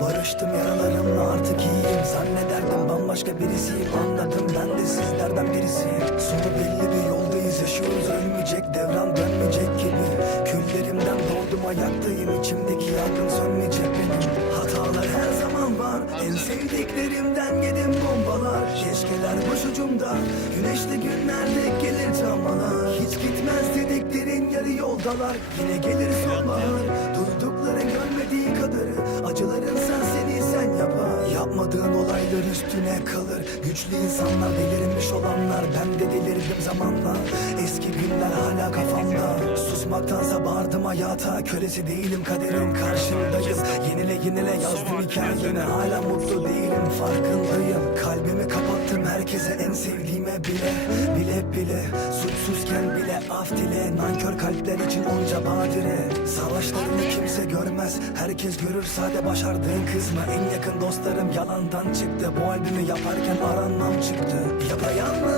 Barıştım yaralarımla artık iyiyim. Zannederdim bambaşka birisiyim. Anladım ben de sizlerden birisiyim. Sonu belli bir yoldayız yaşıyoruz. Ölmeyecek devran dönmeyecek gibi. Küllerimden doğdum ayaktayım. İçimdeki En sevdiklerimden yedim bombalar. Keşkeler başucumda. Güneşli günlerde gelir travmalar Hiç gitmez dediklerin yarı yoldalar. Yine gelir sonbahar Duydukların görmediği kadarı. Acıların sen seni sen yapar. Yapmadığın olaylar üstüne kalır. Güçlü insanlar delirmiş olanlar. Ben de delirdim zamanla. Eski günler Susmaktansa bağırdım hayata. Kölesi değilim kaderin karşındayız Yenile yenile yazdım hikayemi Hala mutlu değilim farkındayım. Kalbimi kapattım herkese en sevdiğime bile. Bile bile Suçsuzken bile af dile. Nankör kalpler için onca badire. Savaşlarını kimse görmez. Herkes görür sade başardığın kızma. En yakın dostlarım yalandan çıktı. Bu albümü yaparken aranmam çıktı. Yapayalnızdım